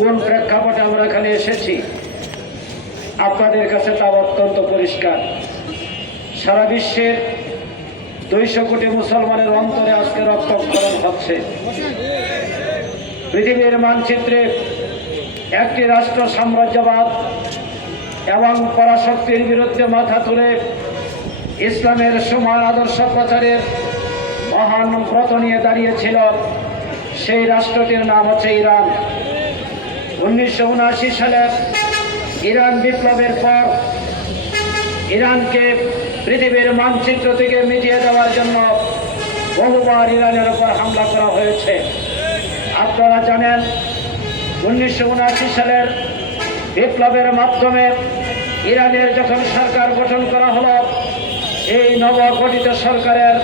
কোন প্রেক্ষাপটে আমরা এখানে এসেছি আপনাদের কাছে তা অত্যন্ত পরিষ্কার। সারা বিশ্বের 200 কোটি মুসলমানের অন্তরে আজকে রক্তক্ষরণ হচ্ছে। পৃথিবীর মানচিত্রে একটি রাষ্ট্র সাম্রাজ্যবাদ এবং পরাশক্তির বিরুদ্ধে মাথা তুলে ইসলামের সময় আদর্শ প্রচারের মহান ব্রত নিয়ে দাঁড়িয়েছিল। সেই রাষ্ট্রটির নাম হচ্ছে ইরান। 1979 সালে ইরান বিপ্লবের পর ইরানকে পৃথিবীর মানচিত্র থেকে মিটিয়ে দেওয়ার জন্য বহুবার ইরানের উপর হামলা করা হয়েছে। আপনারা জানেন 1979 সালের বিপ্লবের মাধ্যমে ইরানের যখন সরকার গঠন করা হলো, এই নবগঠিত সরকারের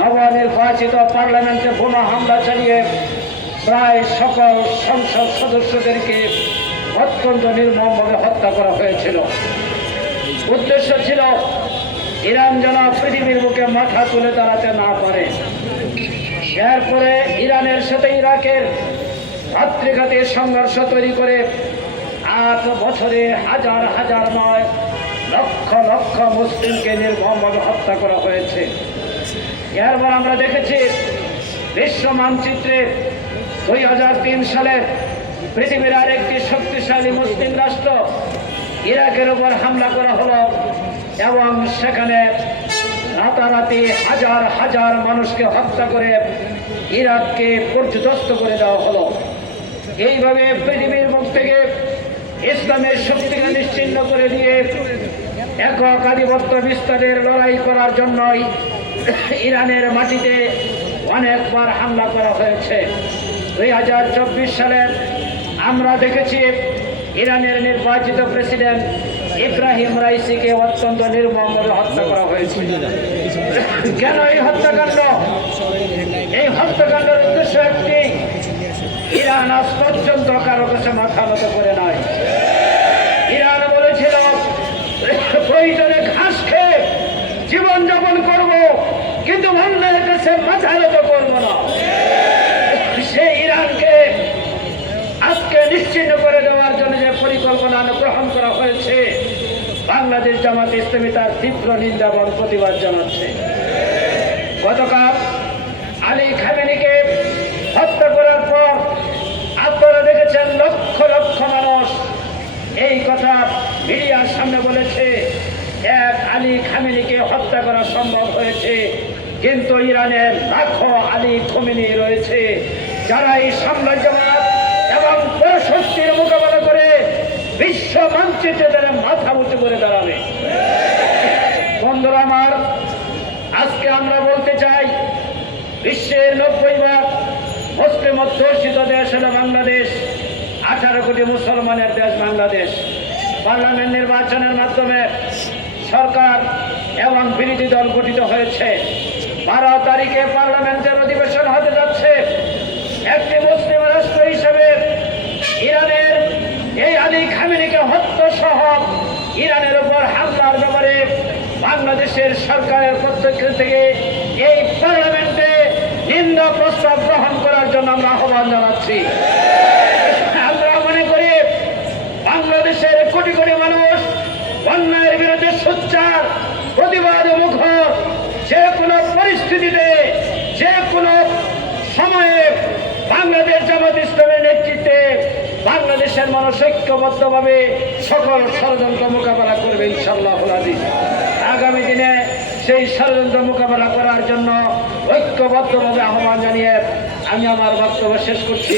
নবনির্বাচিত পার্লামেন্টে বোমা হামলা চালিয়ে প্রায় সকল সংসদ সদস্যদেরকে অত্যন্ত নির্মমভাবে হত্যা করা হয়েছিল। উদ্দেশ্য ছিল ইরান যেন পৃথিবীর বুকে মাথা তুলে দাঁড়াতে না পারে। এরপরে ইরানের সাথে ইরাকের ভাতৃঘাতী সংঘর্ষ তৈরি করে 8 বছরে হাজার হাজার নয় লক্ষ লক্ষ মুসলিমকে নির্মমভাবে হত্যা করা হয়েছে। এরপর আমরা দেখেছি বিশ্ব মানচিত্রে 2003 সালে পৃথিবীর আরেকটি শক্তিশালী মুসলিম রাষ্ট্র ইরাকের উপর হামলা করা হলো এবং সেখানে রাতারাতি হাজার হাজার মানুষকে হত্যা করে ইরাককে পর্যদস্ত করে দেওয়া হলো। এইভাবে পৃথিবীর মুখ থেকে ইসলামের শক্তিকে নিশ্চিহ্ন করে দিয়ে একক আধিপত্য বিস্তারের লড়াই করার জন্যই ইরানের মাটিতে অনেকবার হামলা করা হয়েছে। 2024 সালে আমরা দেখেছি ইরানের নির্বাচিত প্রেসিডেন্ট ইব্রাহিম রাইসিকে অত্যন্ত নির্মমভাবে হত্যা করা হয়েছে। কেন এই হত্যাকাণ্ড? এই হত্যাকাণ্ডের উদ্দেশ্য একটি, ইরান আজ পর্যন্ত কারো কাছে মাথা নত করে নাই। ইরান বলেছিল প্রয়োজনে ঘাস খেয়ে জীবনযাপন করব, কিন্তু অন্যের কাছে মাথা নত করবো না। সে ইরানকে আজকে নিশ্চিহ্ন করে দেওয়ার জন্য যে পরিকল্পনা গ্রহণ করা হয়েছে, বাংলাদেশ জামাত ইসলামী তার তীব্র নিন্দা এবং প্রতিবাদ জানাচ্ছে। গতকাল আলী খামেনিকে হত্যা করার পর আপনারা দেখেছেন লক্ষ লক্ষ মানুষ এই কথা মিডিয়ার সামনে বলেছে, এক আলী খামেনিকে হত্যা করা সম্ভব হয়েছে, কিন্তু ইরানের লাখো আলী খোমেনি রয়েছে যারা এই সাম্রাজ্যবাদ এবং পরাশক্তির মোকাবেলা করে বিশ্ব মানচিত্রে তারা মাথা উঁচু করে দাঁড়াবে। বন্ধুরা আমার, আজকে আমরা বলতে চাই বিশ্বের 90% মুসলিম অধ্যুষিত দেশ হল বাংলাদেশ। 18 কোটি মুসলমানের দেশ বাংলাদেশ। পার্লামেন্ট নির্বাচনের মাধ্যমে সরকার এবং বিরোধী দল গঠিত হয়েছে। 12 তারিখে পার্লামেন্টের অধিবেশন হতে যাচ্ছে। একটি মুসলিম রাষ্ট্র হিসেবে ইরানের এই আলী খামেনিকে হত্যা সহ ইরানের উপর হামলার ব্যাপারে বাংলাদেশের সরকারের পক্ষ থেকে এই পার্লামেন্টে নিন্দা প্রস্তাব গ্রহণ করার জন্য আমরা আহ্বান জানাচ্ছি। আমরা মনে করি বাংলাদেশের কোটি কোটি মানুষ অন্যায়ের বিরুদ্ধে সোচ্চার প্রতিবাদ মুখর, যে কোনো পরিস্থিতিতে যে কোনো সময়ে বাংলাদেশ জামাত ইসলামের নেতৃত্বে বাংলাদেশের মানুষ ঐক্যবদ্ধভাবে সকল ষড়যন্ত্র মোকাবেলা করবে ইনশাআল্লাহ। আগামী দিনে সেই ষড়যন্ত্র মোকাবেলা করার জন্য ঐক্যবদ্ধভাবে আহ্বান জানিয়ে আমি আমার বক্তব্য শেষ করছি।